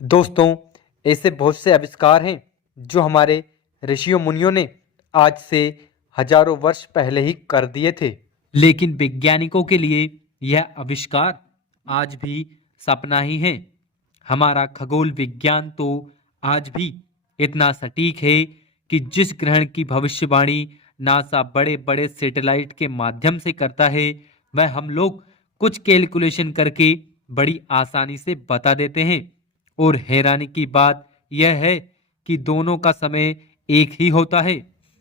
दोस्तों, ऐसे बहुत से आविष्कार हैं जो हमारे ऋषियों मुनियों ने आज से हजारों वर्ष पहले ही कर दिए थे। लेकिन वैज्ञानिकों के लिए यह आविष्कार आज भी सपना ही है। हमारा खगोल विज्ञान तो आज भी इतना सटीक है कि जिस ग्रहण की भविष्यवाणी नासा बड़े बड़े सैटेलाइट के माध्यम से करता है, वह हम लोग कुछ कैलकुलेशन करके बड़ी आसानी से बता देते हैं। और हैरानी की बात यह है कि दोनों का समय एक ही होता है।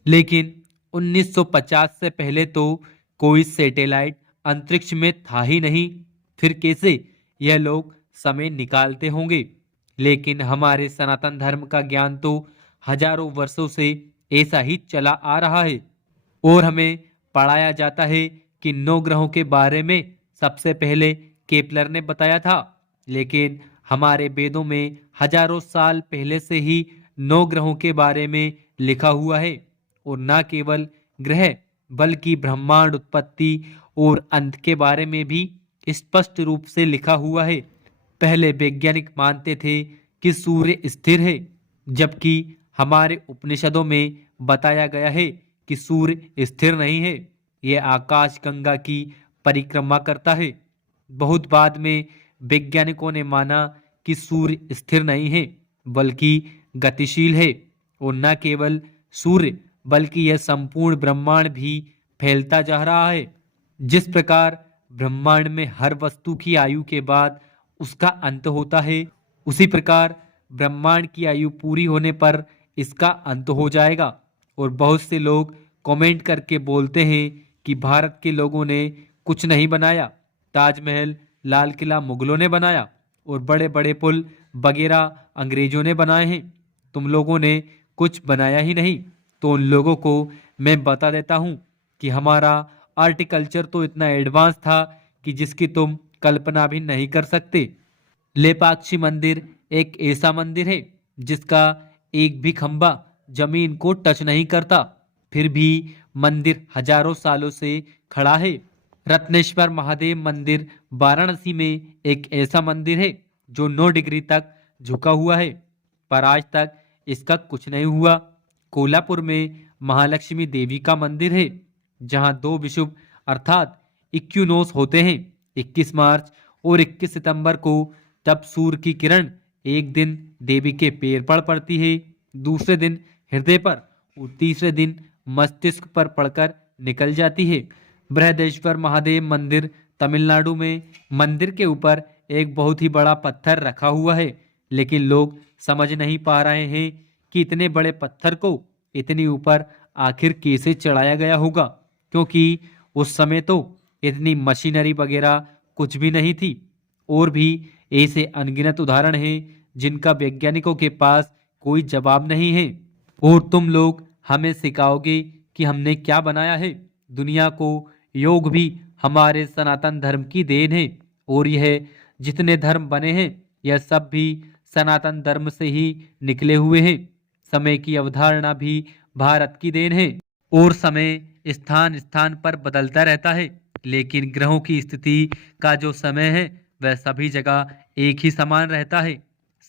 लेकिन 1950 से पहले तो कोई सैटेलाइट अंतरिक्ष में था ही नहीं। फिर कैसे यह लोग समय निकालते होंगे। लेकिन हमारे सनातन धर्म का ज्ञान तो हजारों वर्षों से ऐसा ही चला आ रहा है। और हमें पढ़ाया जाता है कि 9 ग्रहों के बारे में सबसे पहले केपलर ने बताया था। लेकिन हमारे वेदों में हजारों साल पहले से ही 9 ग्रहों के बारे में लिखा हुआ है। और न केवल ग्रह बल्कि ब्रह्मांड उत्पत्ति और अंत के बारे में भी स्पष्ट रूप से लिखा हुआ है। पहले वैज्ञानिक मानते थे कि सूर्य स्थिर है, जबकि हमारे उपनिषदों में बताया गया है कि सूर्य स्थिर नहीं है, यह आकाश गंगा की परिक्रमा करता है। बहुत बाद में वैज्ञानिकों ने माना कि सूर्य स्थिर नहीं है बल्कि गतिशील है। और न केवल सूर्य बल्कि यह संपूर्ण ब्रह्मांड भी फैलता जा रहा है। जिस प्रकार ब्रह्मांड में हर वस्तु की आयु के बाद उसका अंत होता है, उसी प्रकार ब्रह्मांड की आयु पूरी होने पर इसका अंत हो जाएगा। और बहुत से लोग कमेंट करके बोलते हैं कि भारत के लोगों ने कुछ नहीं बनाया, ताजमहल लाल किला मुगलों ने बनाया और बड़े बड़े पुल वगैरह अंग्रेजों ने बनाए हैं, तुम लोगों ने कुछ बनाया ही नहीं। तो उन लोगों को मैं बता देता हूँ कि हमारा आर्टिकल्चर तो इतना एडवांस था कि जिसकी तुम कल्पना भी नहीं कर सकते। लेपाक्षी मंदिर एक ऐसा मंदिर है जिसका एक भी खंभा जमीन को टच नहीं करता, फिर भी मंदिर हजारों सालों से खड़ा है। रत्नेश्वर महादेव मंदिर वाराणसी में एक ऐसा मंदिर है जो 9 डिग्री तक झुका हुआ है, पर आज तक इसका कुछ नहीं हुआ। कोल्हापुर में महालक्ष्मी देवी का मंदिर है, जहां 2 विषुव अर्थात इक्विनोस होते हैं, 21 मार्च और 21 सितंबर को। तब सूर्य की किरण एक दिन देवी के पैर पर पड़ती है, दूसरे दिन हृदय पर और तीसरे दिन मस्तिष्क पर पड़कर निकल जाती है। बृहदेश्वर महादेव मंदिर तमिलनाडु में, मंदिर के ऊपर एक बहुत ही बड़ा पत्थर रखा हुआ है, लेकिन लोग समझ नहीं पा रहे हैं कि इतने बड़े पत्थर को इतनी ऊपर आखिर कैसे चढ़ाया गया होगा, क्योंकि उस समय तो इतनी मशीनरी वगैरह कुछ भी नहीं थी। और भी ऐसे अनगिनत उदाहरण हैं जिनका वैज्ञानिकों के पास कोई जवाब नहीं है। और तुम लोग हमें सिखाओगे कि हमने क्या बनाया है। दुनिया को योग भी हमारे सनातन धर्म की देन है। और यह जितने धर्म बने हैं, यह सब भी सनातन धर्म से ही निकले हुए हैं। समय की अवधारणा भी भारत की देन है। और समय स्थान स्थान पर बदलता रहता है, लेकिन ग्रहों की स्थिति का जो समय है वह सभी जगह एक ही समान रहता है।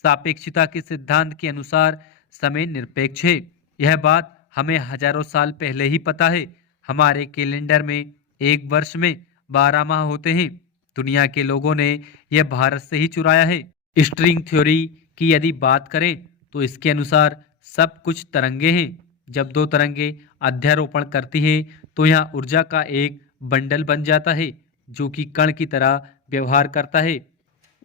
सापेक्षता के सिद्धांत के अनुसार समय निरपेक्ष है। यह बात हमें हजारों साल पहले ही पता है। हमारे कैलेंडर में एक वर्ष में 12 माह होते हैं। दुनिया के लोगों ने यह भारत से ही चुराया है। स्ट्रिंग थ्योरी की यदि बात करें तो इसके अनुसार सब कुछ तरंगे हैं। जब 2 तरंगे अध्यारोपण करती हैं तो यहाँ ऊर्जा का एक बंडल बन जाता है जो कि कण की तरह व्यवहार करता है।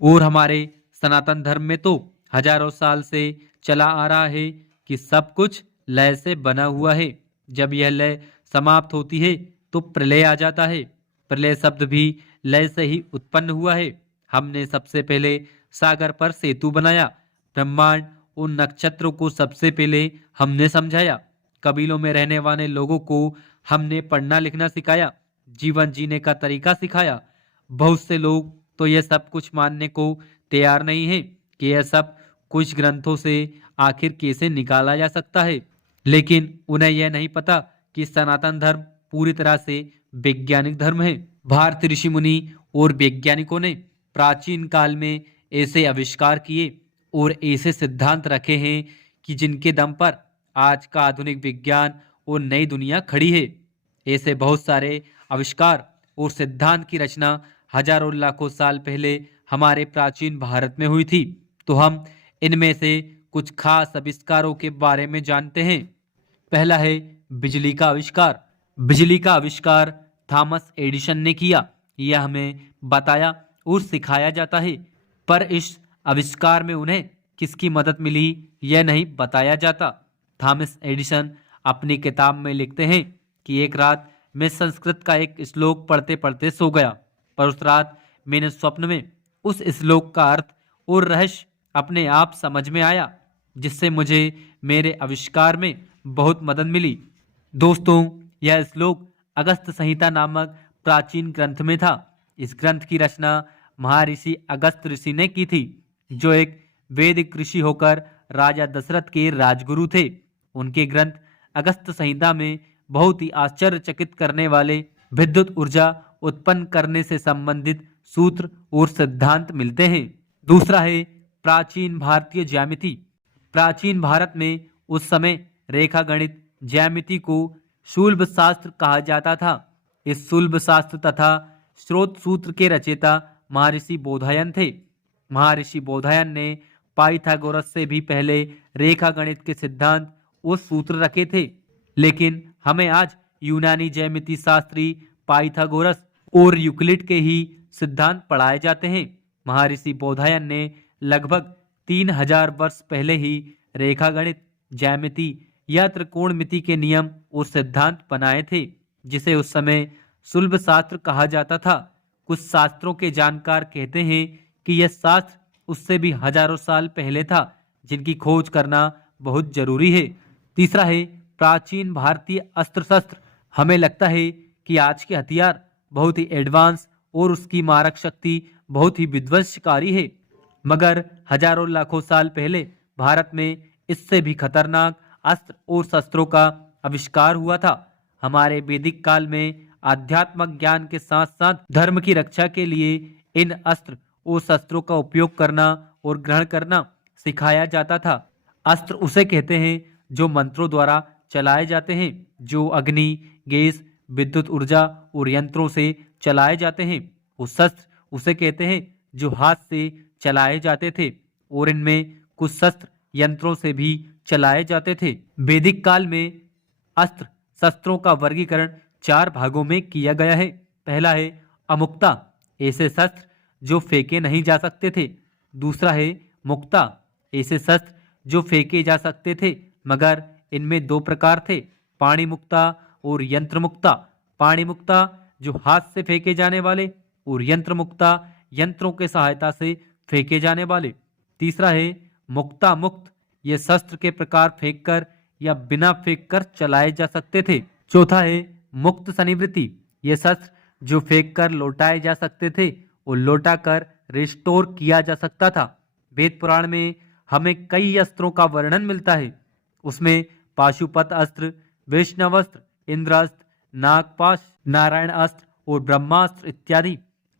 और हमारे सनातन धर्म में तो हजारों साल से चला आ रहा है कि सब कुछ लय से बना हुआ है। जब यह लय समाप्त होती है तो प्रलय आ जाता है। प्रलय शब्द भी लय से ही उत्पन्न हुआ है। हमने सबसे पहले सागर पर सेतु बनाया। ब्रह्मांड उन नक्षत्रों को सबसे पहले हमने समझाया। कबीलों में रहने वाले लोगों को हमने पढ़ना लिखना सिखाया, जीवन जीने का तरीका सिखाया। बहुत से लोग तो यह सब कुछ मानने को तैयार नहीं है कि यह सब कुछ ग्रंथों से आखिर कैसे निकाला जा सकता है। लेकिन उन्हें यह नहीं पता कि सनातन धर्म पूरी तरह से वैज्ञानिक धर्म है। भारतीय ऋषि मुनि और वैज्ञानिकों ने प्राचीन काल में ऐसे आविष्कार किए और ऐसे सिद्धांत रखे हैं कि जिनके दम पर आज का आधुनिक विज्ञान और नई दुनिया खड़ी है। ऐसे बहुत सारे आविष्कार और सिद्धांत की रचना हजारों लाखों साल पहले हमारे प्राचीन भारत में हुई थी। तो हम इनमें से कुछ खास आविष्कारों के बारे में जानते हैं। पहला है बिजली का आविष्कार। बिजली का आविष्कार थॉमस एडिसन ने किया, यह हमें बताया और सिखाया जाता है, पर इस आविष्कार में उन्हें किसकी मदद मिली यह नहीं बताया जाता। थॉमस एडिसन अपनी किताब में लिखते हैं कि एक रात मैं संस्कृत का एक श्लोक पढ़ते पढ़ते सो गया, पर उस रात मैंने स्वप्न में उस श्लोक का अर्थ और रहस्य अपने आप समझ में आया, जिससे मुझे मेरे आविष्कार में बहुत मदद मिली। दोस्तों, यह श्लोक अगस्त संहिता नामक प्राचीन ग्रंथ में था। इस ग्रंथ की रचना महर्षि अगस्त ऋषि ने की थी, जो एक वैदिक ऋषि होकर राजा दशरथ के राजगुरु थे। उनके ग्रंथ अगस्त संहिता में बहुत ही आश्चर्यचकित करने वाले विद्युत ऊर्जा उत्पन्न करने से संबंधित सूत्र और सिद्धांत मिलते हैं। दूसरा है प्राचीन भारतीय ज्यामिति। प्राचीन भारत में उस समय रेखा गणित ज्यामिति को शूल्ब शास्त्र कहा जाता था। इस शूल्ब शास्त्र तथा स्रोत सूत्र के रचयिता महर्षि बोधायन थे। महर्षि बोधायन ने पाइथागोरस से भी पहले रेखा गणित के सिद्धांत और सूत्र रखे थे, लेकिन हमें आज यूनानी ज्यामिति शास्त्री पाइथागोरस और यूक्लिड के ही सिद्धांत पढ़ाए जाते हैं। महर्षि बोधायन ने लगभग 3000 वर्ष पहले ही रेखा गणित, ज्यामिति या त्रिकोणमिति के नियम और सिद्धांत बनाए थे, जिसे उस समय शूल्ब शास्त्र कहा जाता था। कुछ शास्त्रों के जानकार कहते हैं कि यह शास्त्र उससे भी हजारों साल पहले था, जिनकी खोज करना बहुत जरूरी है। तीसरा है प्राचीन भारतीय अस्त्र शस्त्र। हमें लगता है कि आज के हथियार बहुत ही एडवांस और उसकी मारक शक्ति बहुत ही विध्वंसकारी है, मगर हजारों लाखों साल पहले भारत में इससे भी खतरनाक अस्त्र और शस्त्रों का आविष्कार हुआ था। हमारे वैदिक काल में आध्यात्मिक ज्ञान के साथ साथ धर्म की रक्षा के लिए इन अस्त्र और शस्त्रों का उपयोग करना और ग्रहण करना सिखाया जाता था। अस्त्र उसे कहते हैं जो मंत्रों द्वारा चलाए जाते हैं, जो अग्नि, गैस, विद्युत ऊर्जा और यंत्रों से चलाए जाते हैं। उस शस्त्र उसे कहते हैं जो हाथ से चलाए जाते थे, और इनमें कुछ शस्त्र यंत्रों से भी चलाए जाते थे। वैदिक काल में अस्त्र शस्त्रों का वर्गीकरण 4 भागों में किया गया है। पहला है अमुक्ता, ऐसे शस्त्र जो फेंके नहीं जा सकते थे। दूसरा है मुक्ता, ऐसे शस्त्र जो फेंके जा सकते थे, मगर इनमें 2 प्रकार थे, पाणी मुक्ता और यंत्र मुक्ता। पाणी मुक्ता जो हाथ से फेंके जाने वाले, और यंत्र मुक्ता यंत्रों के सहायता से फेंके जाने वाले। तीसरा है मुक्ता मुक्त, ये शस्त्र के प्रकार फेंककर या बिना फेंककर चलाए जा सकते थे। चौथा है मुक्त सनिवृत्ति, ये शस्त्र जो फेंककर लौटाए जा सकते थे और लौटाकर रिस्टोर किया जा सकता था। वेद पुराण में हमें कई अस्त्रों का वर्णन मिलता है। उसमें पाशुपत अस्त्र, वैष्णव अस्त्र, इंद्रास्त्र, नागपाश, नारायण अस्त्र और ब्रह्मास्त्र इत्यादि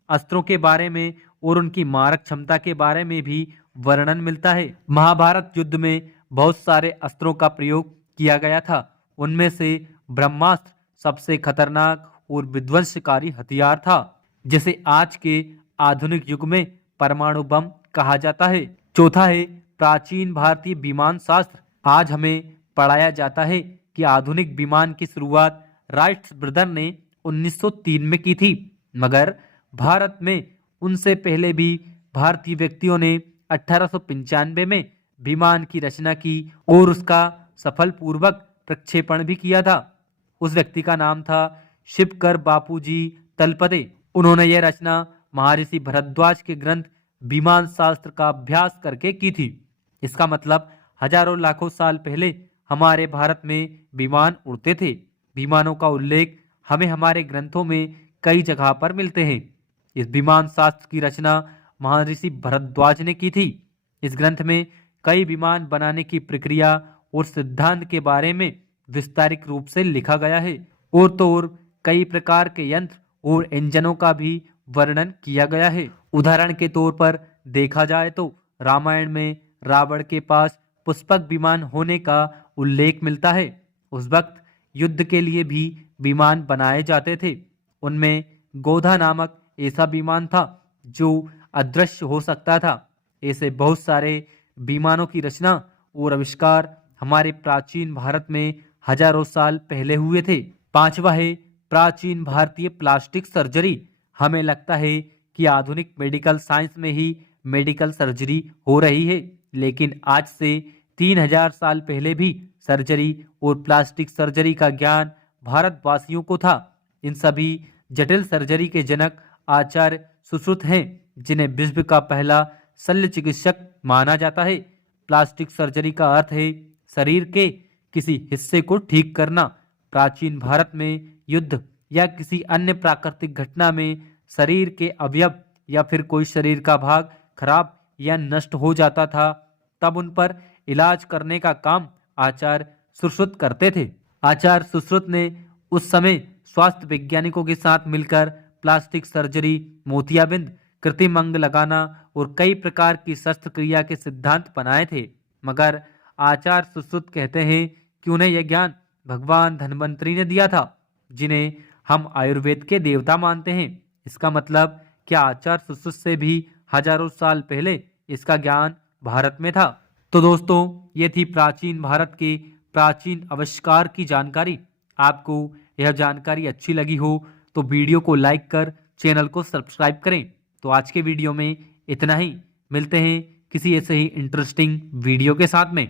अस्त्रों के बारे में और उनकी मारक क्षमता के बारे में भी वर्णन मिलता है। महाभारत युद्ध में बहुत सारे अस्त्रों का प्रयोग किया गया था। उनमें से ब्रह्मास्त्र सबसे खतरनाक और विध्वंसकारी हथियार था, जिसे आज के आधुनिक युग में परमाणु बम कहा जाता है। चौथा है प्राचीन भारतीय विमान शास्त्र। आज हमें पढ़ाया जाता है कि आधुनिक विमान की शुरुआत राइट ब्रदर ने 1903 में की थी, मगर भारत में उनसे पहले भी भारतीय व्यक्तियों ने 1895 में विमान की रचना की और उसका सफलपूर्वक प्रक्षेपण भी किया था। उस व्यक्ति का नाम था शिवकर बापूजी तलपदे। उन्होंने यह रचना महर्षि भरद्वाज के ग्रंथ विमान शास्त्र का अभ्यास करके की थी। इसका मतलब हजारों लाखों साल पहले हमारे भारत में विमान उड़ते थे। विमानों का उल्लेख हमें हमारे ग्रंथों में कई जगह पर मिलते हैं। इस विमान शास्त्र की रचना महर्षि भरद्वाज ने की थी। इस ग्रंथ में कई विमान बनाने की प्रक्रिया और सिद्धांत के बारे में विस्तारित रूप से लिखा गया है, और तो और कई प्रकार के यंत्र और इंजनों का भी वर्णन किया गया है। उदाहरण के तौर पर देखा जाए तो रामायण में रावण के पास पुष्पक विमान होने का उल्लेख मिलता है। उस वक्त युद्ध के लिए भी विमान बनाए जाते थे। उनमें गोधा नामक ऐसा विमान था जो अदृश्य हो सकता था। ऐसे बहुत सारे विमानों की रचना और आविष्कार हमारे प्राचीन भारत में हजारों साल पहले हुए थे। पांचवा है प्राचीन भारतीय प्लास्टिक सर्जरी। हमें लगता है कि आधुनिक मेडिकल साइंस में ही मेडिकल सर्जरी हो रही है, लेकिन आज से 3000 साल पहले भी सर्जरी और प्लास्टिक सर्जरी का ज्ञान भारतवासियों को था। इन सभी जटिल सर्जरी के जनक आचार्य सुश्रुत हैं, जिन्हें विश्व का पहला शल्य चिकित्सक माना जाता है। प्लास्टिक सर्जरी का अर्थ है शरीर के किसी हिस्से को ठीक करना। प्राचीन भारत में युद्ध या किसी अन्य प्राकृतिक घटना में शरीर के अवयव या फिर कोई शरीर का भाग खराब या नष्ट हो जाता था, तब उन पर इलाज करने का काम आचार्य सुश्रुत करते थे। आचार्य सुश्रुत ने उस समय स्वास्थ्य वैज्ञानिकों के साथ मिलकर प्लास्टिक सर्जरी, मोतियाबिंद, कृत्रिम अंग लगाना और कई प्रकार की शस्त्रक्रिया के सिद्धांत बनाए थे। मगर आचार्य सुश्रुत कहते हैं कि उन्हें यह ज्ञान भगवान धन्वंतरी ने दिया था, जिन्हें हम आयुर्वेद के देवता मानते हैं। इसका मतलब क्या आचार्य सुश्रुत से भी हजारों साल पहले इसका ज्ञान भारत में था। तो दोस्तों, ये थी प्राचीन भारत के प्राचीन आविष्कार की जानकारी। आपको यह जानकारी अच्छी लगी हो तो वीडियो को लाइक कर चैनल को सब्सक्राइब करें। तो आज के वीडियो में इतना ही। मिलते हैं किसी ऐसे ही इंटरेस्टिंग वीडियो के साथ में।